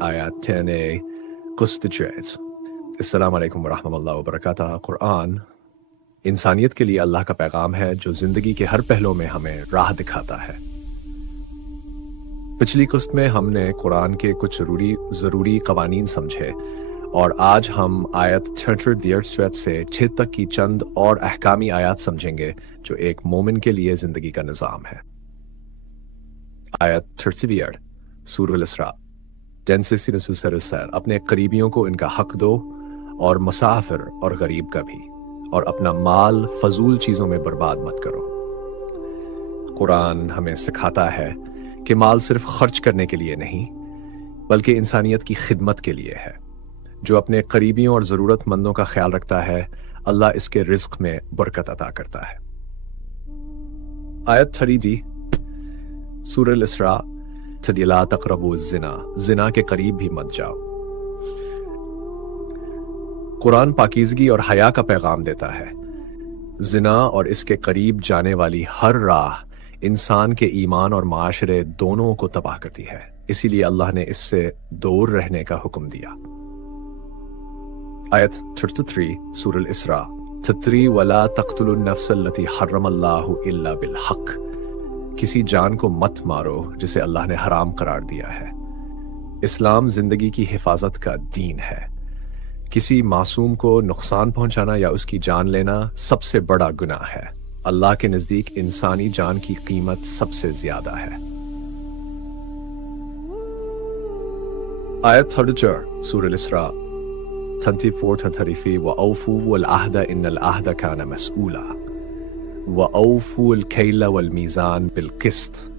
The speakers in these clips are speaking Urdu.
Ayat 10a Qustijaz. Assalamu alaikum wa rahmatullahi wa barakatuh. قرآن انسانیت کے لیے اللہ کا پیغام ہے جو زندگی کے ہر پہلو میں ہمیں راہ دکھاتا ہے۔ پچھلی قسط میں ہم نے قرآن کے کچھ ضروری قوانین سمجھے اور آج ہم آیت 33 سے 6 تک کی چند اور احکامی آیات سمجھیں گے جو ایک مومن کے لیے زندگی کا نظام ہے۔ آیت 38 سورہ الاسراء 10 اپنے قریبیوں کو ان کا حق دو اور مسافر اور غریب کا بھی، اور اپنا مال فضول چیزوں میں برباد مت کرو۔ قرآن ہمیں سکھاتا ہے کہ مال صرف خرچ کرنے کے لیے نہیں بلکہ انسانیت کی خدمت کے لیے ہے۔ جو اپنے قریبیوں اور ضرورت مندوں کا خیال رکھتا ہے اللہ اس کے رزق میں برکت عطا کرتا ہے۔ آیت 30 سورہ الاسراء لا تقربوا الزنا، زنا کے قریب بھی مت جاؤ۔ قرآن پاکیزگی اور حیا کا پیغام دیتا ہے۔ زنا اور اس کے قریب جانے والی ہر راہ انسان کے ایمان اور معاشرے دونوں کو تباہ کرتی ہے، اسی لیے اللہ نے اس سے دور رہنے کا حکم دیا۔ آیت 33 سورہ الاسراء 33 وَلَا تَقْتُلُوا النَّفْسَ الَّتِي حَرَّمَ اللَّهُ إِلَّا بِالْحَقِّ، کسی جان کو مت مارو جسے اللہ نے حرام قرار دیا ہے۔ اسلام زندگی کی حفاظت کا دین ہے۔ کسی معصوم کو نقصان پہنچانا یا اس کی جان لینا سب سے بڑا گناہ ہے۔ اللہ کے نزدیک انسانی جان کی قیمت سب سے زیادہ ہے۔ آیت 34 سورہ الاسراء 34-35 وَأَوْفُوا الْعَهْدَ إِنَّ الْعَهْدَ كَانَ مَسْئُولًا وَأَوْفُوا الْكَيْلَ وَالْمِيزَانَ بِالْقِسْطِ۔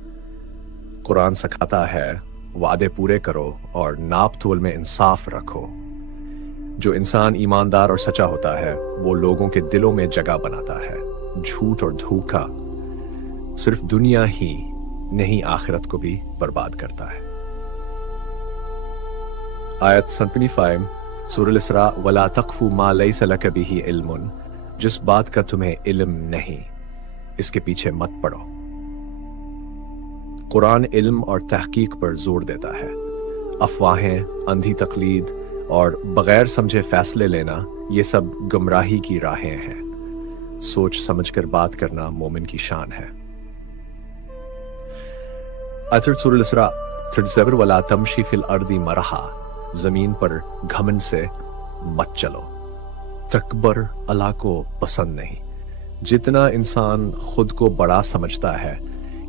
قرآن سکھاتا ہے وعدے پورے کرو اور ناپ تول میں انصاف رکھو۔ جو انسان ایماندار اور سچا ہوتا ہے وہ لوگوں کے دلوں میں جگہ بناتا ہے۔ جھوٹ اور دھوکا صرف دنیا ہی نہیں آخرت کو بھی برباد کرتا ہے۔ آیت 75 سورہ الاسراء وَلَا تَقْفُ مَا لَيْسَ لَكَ بِهِ عِلْمٌ، جس بات کا تمہیں علم نہیں اس کے پیچھے مت پڑو۔ قرآن علم اور تحقیق پر زور دیتا ہے۔ افواہیں، اندھی تقلید اور بغیر سمجھے فیصلے لینا یہ سب گمراہی کی راہیں ہیں۔ سوچ سمجھ کر بات کرنا مومن کی شان ہے۔ آیت سورہ الاسراء 37 وَلَا تَمْشِ فِي الْأَرْضِ مَرَحًا، زمین پر گھمنڈ سے مت چلو۔ تکبر اللہ کو پسند نہیں۔ جتنا انسان خود کو بڑا سمجھتا ہے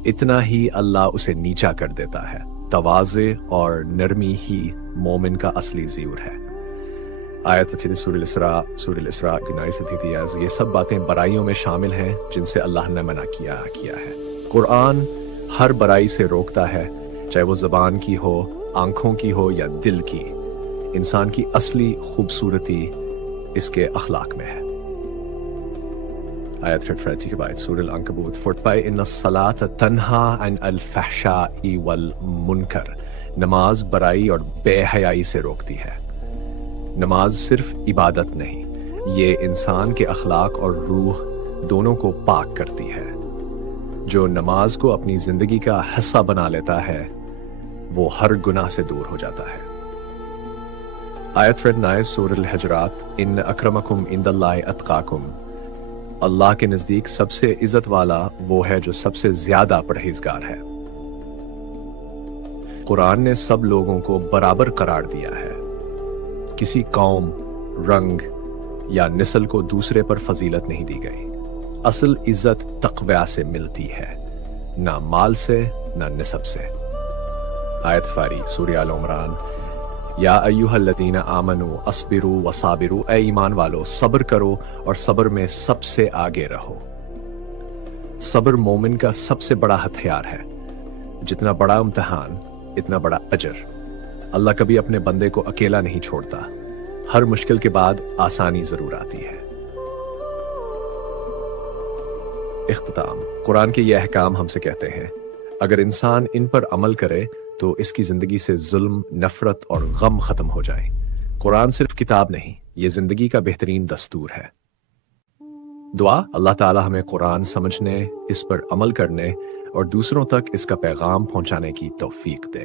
اتنا ہی اللہ اسے نیچا کر دیتا ہے۔ تواضع اور نرمی ہی مومن کا اصلی زیور ہے۔ آیت سورہ الاسراء 9 یہ سب باتیں برائیوں میں شامل ہیں جن سے اللہ نے منع کیا ہے۔ قرآن ہر برائی سے روکتا ہے، چاہے وہ زبان کی ہو، آنکھوں کی ہو یا دل کی۔ انسان کی اصلی خوبصورتی اس کے اخلاق میں ہے۔ آیت 35 کے بعد سورہ العنکبوت 45 ان الصلاۃ تنہا عن الفحشاء والمنکر، نماز برائی اور بے حیائی سے روکتی ہے۔ نماز صرف عبادت نہیں، یہ انسان کے اخلاق اور روح دونوں کو پاک کرتی ہے۔ جو نماز کو اپنی زندگی کا حصہ بنا لیتا ہے وہ ہر گناہ سے دور ہو جاتا ہے۔ آیت 9 سورہ الحجرات ان اکرمکم عند اللہ اتقاکم، اللہ کے نزدیک سب سے عزت والا وہ ہے جو سب سے زیادہ پرہیزگار ہے۔ قرآن نے سب لوگوں کو برابر قرار دیا ہے۔ کسی قوم، رنگ یا نسل کو دوسرے پر فضیلت نہیں دی گئی۔ اصل عزت تقوی سے ملتی ہے، نہ مال سے نہ نسب سے۔ آیت فاری سورہ آل عمران یا ایھا الذین آمنوا اصبروا وصابروا، اے ایمان والو صبر کرو اور صبر میں سب سے آگے رہو۔ صبر مومن کا سب سے بڑا ہتھیار ہے۔ جتنا بڑا امتحان اتنا بڑا اجر۔ اللہ کبھی اپنے بندے کو اکیلا نہیں چھوڑتا، ہر مشکل کے بعد آسانی ضرور آتی ہے۔ اختتام، قرآن کے یہ احکام ہم سے کہتے ہیں اگر انسان ان پر عمل کرے تو اس کی زندگی سے ظلم، نفرت اور غم ختم ہو جائے۔ قرآن صرف کتاب نہیں، یہ زندگی کا بہترین دستور ہے۔ دعا، اللہ تعالی ہمیں قرآن سمجھنے، اس پر عمل کرنے اور دوسروں تک اس کا پیغام پہنچانے کی توفیق دے۔